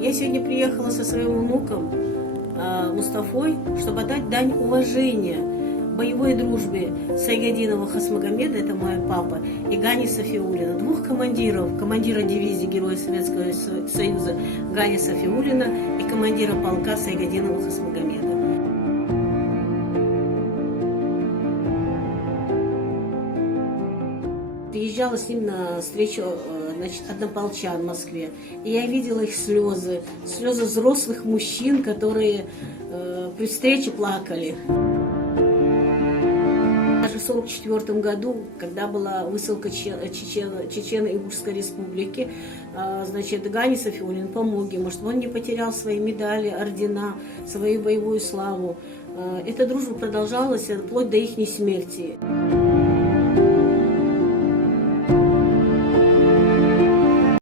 Я сегодня приехала со своим внуком Мустафой, чтобы отдать дань уважения боевой дружбе Сайгадинова Хасмагомеда, это мой папа, и Гани Сафиуллина, двух командиров, командира дивизии Героя Советского Союза Гани Сафиуллина и командира полка Сайгадинова Хасмагомеда. Приезжала с ним на встречу однополчан в Москве, и я видела их слезы взрослых мужчин, которые при встрече плакали. Даже в 1944 году, когда была высылка Чечено-Ингушской республики, значит, Гани Сафиуллин помог ему, чтобы он не потерял свои медали, ордена, свою боевую славу. Эта дружба продолжалась вплоть до их смерти.